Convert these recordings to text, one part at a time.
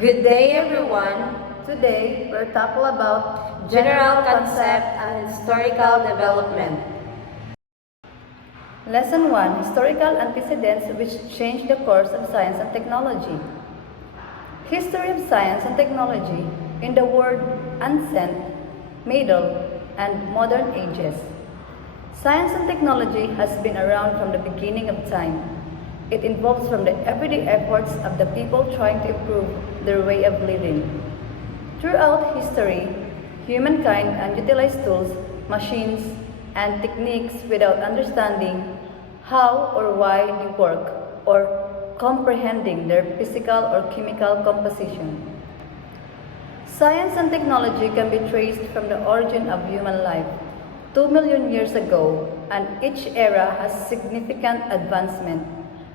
Good day, everyone. Today, we're talking about General concept and historical development. Lesson 1, Historical Antecedents which changed the course of science and technology. History of science and technology in the word ancient, middle, and modern ages. Science and technology has been around from the beginning of time. It involves from the everyday efforts of the people trying to improve their way of living. Throughout history, humankind utilized tools, machines, and techniques without understanding how or why they work or comprehending their physical or chemical composition. Science and technology can be traced from the origin of human life 2 million years ago, and each era has significant advancement.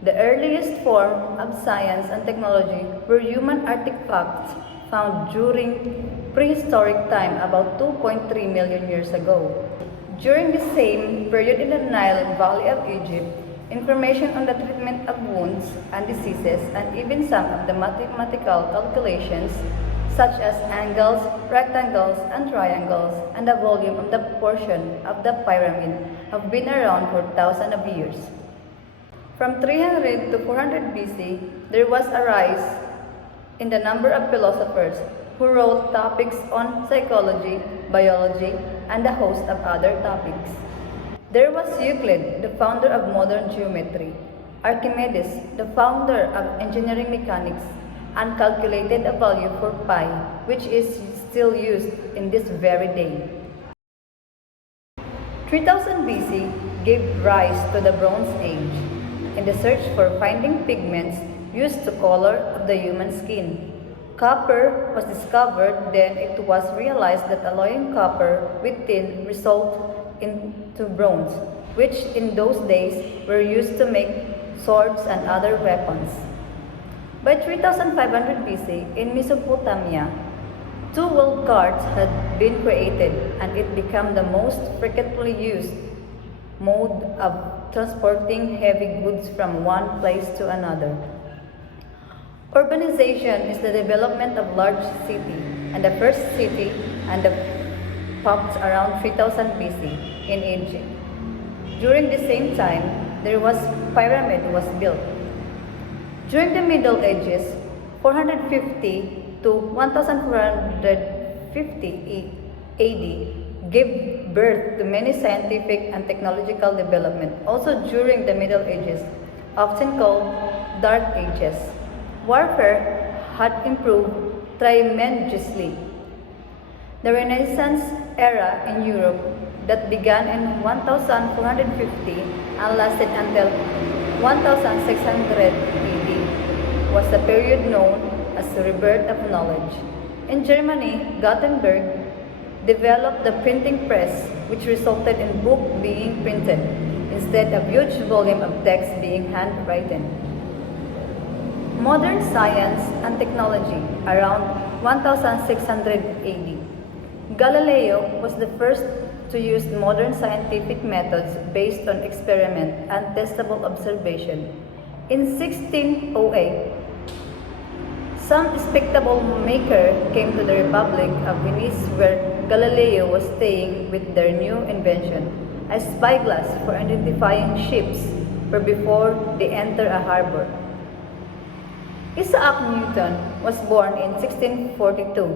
The earliest form of science and technology were human artifacts found during prehistoric time about 2.3 million years ago. During the same period in the Nile Valley of Egypt, information on the treatment of wounds and diseases and even some of the mathematical calculations such as angles, rectangles, and triangles, and the volume of the portion of the pyramid have been around for thousands of years. From 300 to 400 BC, there was a rise in the number of philosophers who wrote topics on psychology, biology, and a host of other topics. There was Euclid, the founder of modern geometry, Archimedes, the founder of engineering mechanics, and calculated a value for pi, which is still used in this very day. 3000 BC gave rise to the Bronze Age, in the search for finding pigments used to color of the human skin. Copper was discovered, then it was realized that alloying copper with tin resulted into bronze, which in those days were used to make swords and other weapons. By 3500 BC, in Mesopotamia, two wheel carts had been created, and it became the most frequently used mode of transporting heavy goods from one place to another. Urbanization is the development of large city, and the first city and the popped around 3000 BC in Egypt. During the same time, pyramid was built. During the Middle Ages, 450 to 1450 AD gave birth to many scientific and technological development. Also during the Middle Ages, often called Dark Ages, warfare had improved tremendously. The Renaissance era in Europe that began in 1450 and lasted until 1600 AD was the period known as the rebirth of knowledge. In Germany, Gutenberg developed the printing press, which resulted in books being printed instead of huge volume of text being handwritten. Modern science and technology around 1600 AD. Galileo was the first to use modern scientific methods based on experiment and testable observation. In 1608, some spectacle maker came to the Republic of Venice where Galileo was staying with their new invention, a spyglass for identifying ships before they enter a harbor. Isaac Newton was born in 1642.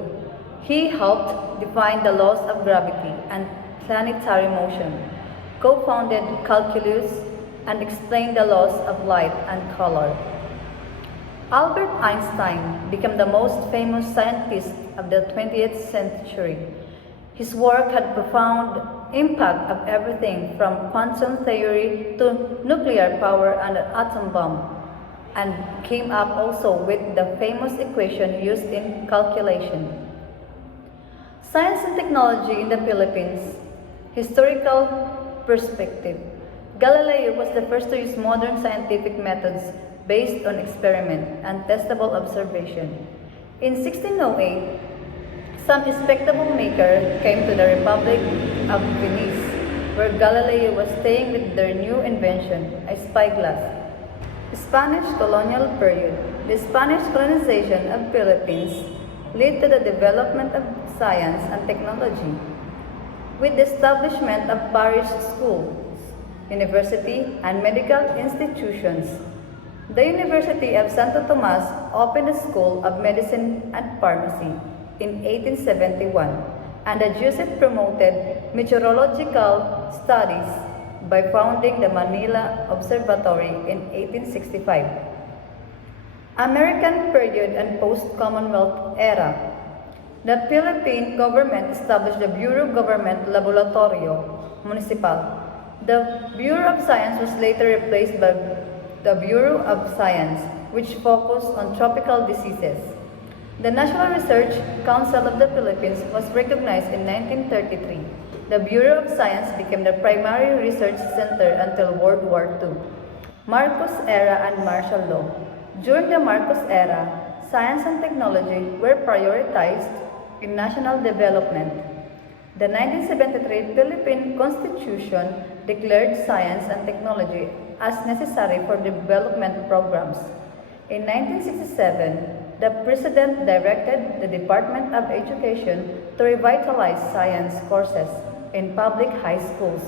He helped define the laws of gravity and planetary motion, co-founded calculus, and explained the laws of light and color. Albert Einstein became the most famous scientist of the 20th century. His work had profound impact of everything from quantum theory to nuclear power and an atom bomb, and came up also with the famous equation used in calculation. Science and technology in the Philippines. Historical perspective. Galileo was the first to use modern scientific methods based on experiment and testable observation. In 1608, some spectacle maker came to the Republic of Venice, where Galileo was staying with their new invention, a spyglass. Spanish colonial period. The Spanish colonization of Philippines led to the development of science and technology, with the establishment of parish schools, university, and medical institutions. The University of Santo Tomas opened a School of Medicine and Pharmacy in 1871, and the Jesuit promoted meteorological studies by founding the Manila Observatory in 1865. American period and post-Commonwealth era. The Philippine government established the Bureau Government Laboratorio Municipal. The Bureau of Science was later replaced by the Bureau of Science, which focused on tropical diseases. The National Research Council of the Philippines was recognized in 1933. The Bureau of Science became the primary research center until World War II. Marcos era and martial law. During the Marcos era, science and technology were prioritized in national development. The 1973 Philippine Constitution declared science and technology as necessary for development programs. In 1967, the President directed the Department of Education to revitalize science courses in public high schools.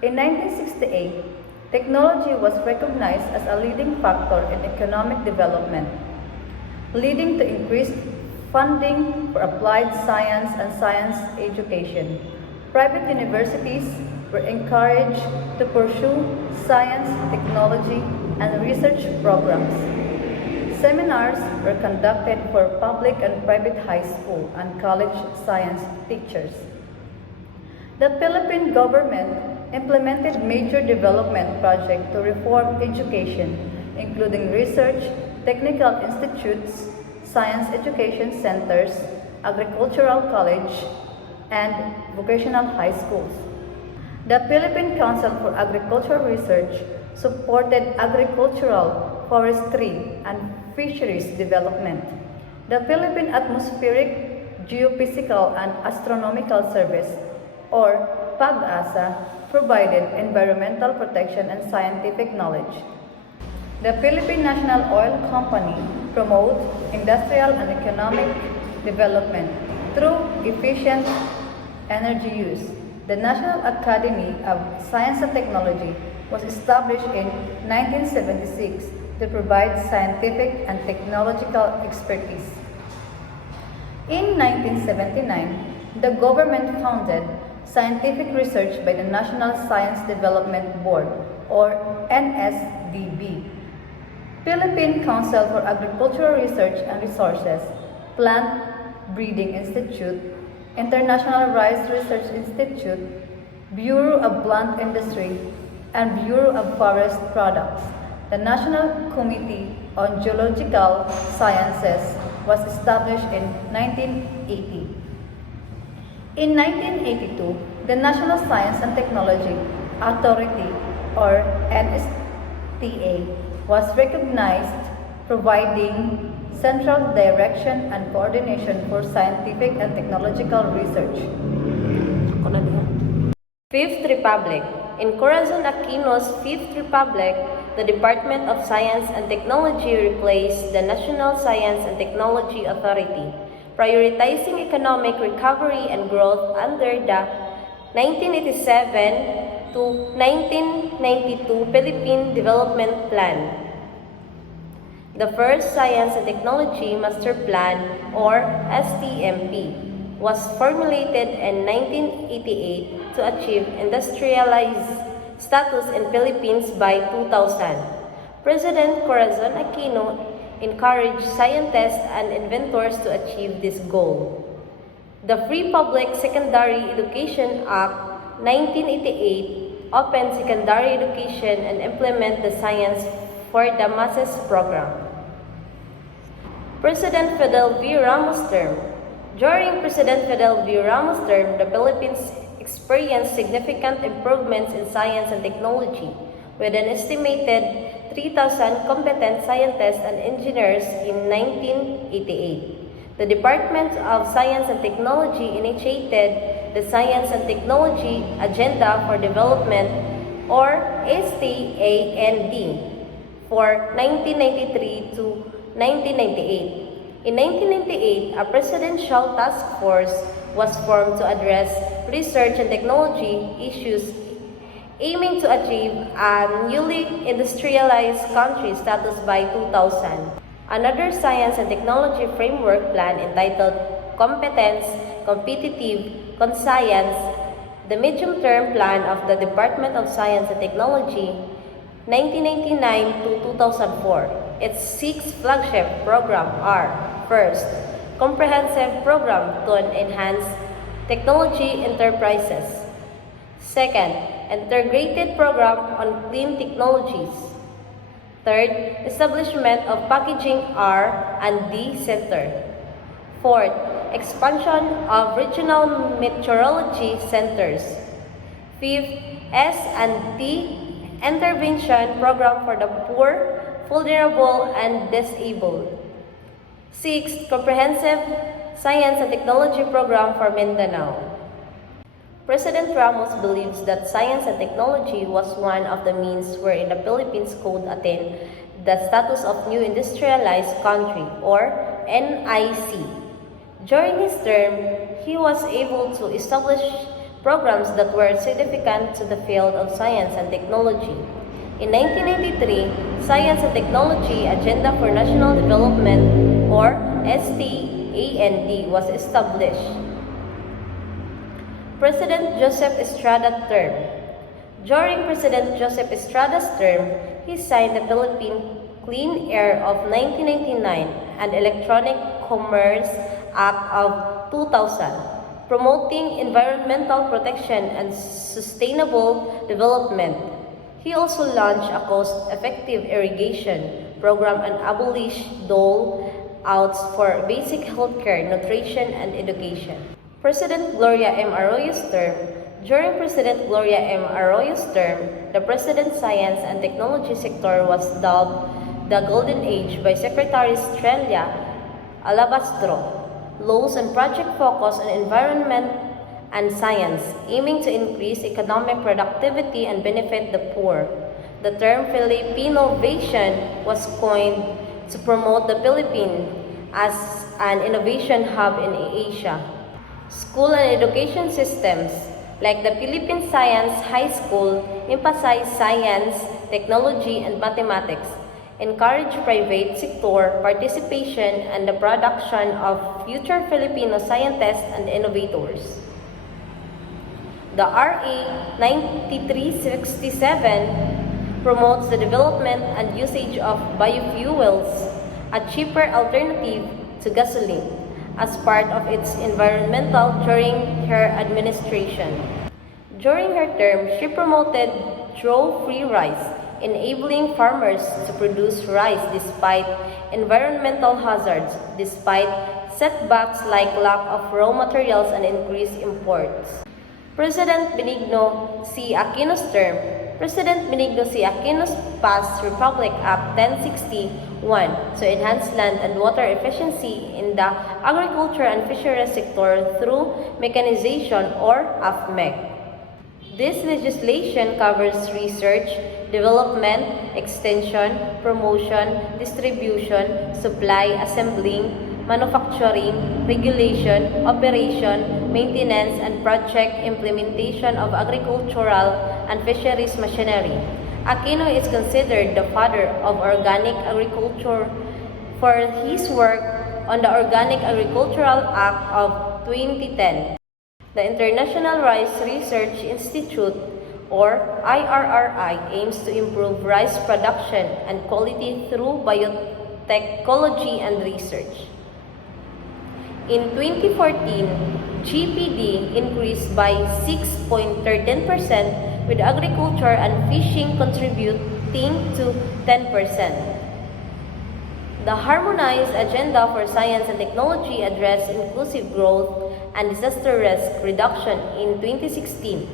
In 1968, technology was recognized as a leading factor in economic development, leading to increased funding for applied science and science education. Private universities were encouraged to pursue science, technology, and research programs. Seminars were conducted for public and private high school and college science teachers. The Philippine government implemented major development projects to reform education, including research, technical institutes, science education centers, agricultural college, and vocational high schools. The Philippine Council for Agricultural Research supported agricultural, forestry, and fisheries development. The Philippine Atmospheric, Geophysical, and Astronomical Service, or PAGASA, provided environmental protection and scientific knowledge. The Philippine National Oil Company promotes industrial and economic development through efficient energy use. The National Academy of Science and Technology was established in 1976 to provide scientific and technological expertise. In 1979, the government founded scientific research by the National Science Development Board, or NSDB, Philippine Council for Agricultural Research and Resources, Plant Breeding Institute, International Rice Research Institute, Bureau of Plant Industry, and Bureau of Forest Products. The National Committee on Geological Sciences was established in 1980. In 1982, the National Science and Technology Authority, or NSTA, was recognized, providing central direction and coordination for scientific and technological research. Fifth Republic. In Corazon Aquino's Fifth Republic, the Department of Science and Technology replaced the National Science and Technology Authority, prioritizing economic recovery and growth under the 1987 to 1992 Philippine Development Plan. The first Science and Technology Master Plan, or STMP, was formulated in 1988 to achieve industrialized status in Philippines by 2000. President Corazon Aquino encouraged scientists and inventors to achieve this goal. The Free Public Secondary Education Act 1988 opened secondary education and implement the Science for the Masses program. President Fidel V. Ramos' term. During President Fidel V. Ramos' term, the Philippines experienced significant improvements in science and technology, with an estimated 3,000 competent scientists and engineers in 1988. The Department of Science and Technology initiated the Science and Technology Agenda for Development, or STAND, for 1993 to 1998. In 1998, a presidential task force was formed to address research and technology issues aiming to achieve a newly industrialized country status by 2000. Another science and technology framework plan entitled Competence, Competitive, Conscience, the medium-term plan of the Department of Science and Technology, 1999 to 2004. Its six flagship programs are: first, comprehensive program to enhance technology enterprises; second, integrated program on clean technologies; third, establishment of packaging R&D center; fourth, expansion of regional meteorology centers; fifth, S&T intervention program for the poor, vulnerable, and disabled; sixth, comprehensive science and technology program for Mindanao. President Ramos believes that science and technology was one of the means wherein the Philippines could attain the status of New Industrialized Country, or NIC. During his term, he was able to establish programs that were significant to the field of science and technology. In 1993, Science and Technology Agenda for National Development, or STAND, was established. President Joseph Estrada's term. During President Joseph Estrada's term, he signed the Philippine Clean Air of 1999 and Electronic Commerce Act of 2000, promoting environmental protection and sustainable development. He also launched a cost-effective irrigation program and abolished dole-outs for basic healthcare, nutrition, and education. President Gloria M. Arroyo's term. During President Gloria M. Arroyo's term, the President's science and technology sector was dubbed the Golden Age by Secretary Estrella Alabastro. Laws and project focus on environment and science, aiming to increase economic productivity and benefit the poor. The term Filipinnovation was coined to promote the Philippines as an innovation hub in Asia. School and education systems, like the Philippine Science High School, emphasize science, technology, and mathematics, encourage private sector participation and the production of future Filipino scientists and innovators. The RA 9367 promotes the development and usage of biofuels, a cheaper alternative to gasoline, as part of its environmental during her administration. During her term, she promoted drought-free rice, enabling farmers to produce rice despite environmental hazards, despite setbacks like lack of raw materials and increased imports. President Benigno C. Aquino's term. President Benigno C. Aquino's passed Republic Act 1061 to enhance land and water efficiency in the agriculture and fisheries sector through mechanization, or AFMEC. This legislation covers research, development, extension, promotion, distribution, supply, assembling, manufacturing, regulation, operation, maintenance, and project implementation of agricultural and fisheries machinery. Aquino is considered the father of organic agriculture for his work on the Organic Agricultural Act of 2010. The International Rice Research Institute, or IRRI, aims to improve rice production and quality through biotechnology and research. In 2014, GPD increased by 6.13%, with agriculture and fishing contributing to 10%. The Harmonized Agenda for Science and Technology addressed inclusive growth and disaster risk reduction in 2016.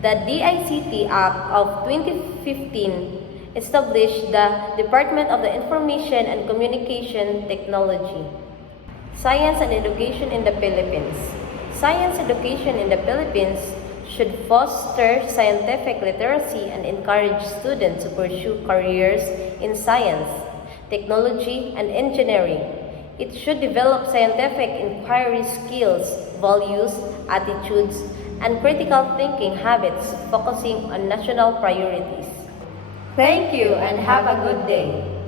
The DICT Act of 2015 established the Department of the Information and Communication Technology. Science and education in the Philippines. Science education in the Philippines should foster scientific literacy and encourage students to pursue careers in science, technology, and engineering. It should develop scientific inquiry skills, values, attitudes, and critical thinking habits focusing on national priorities. Thank you and have a good day.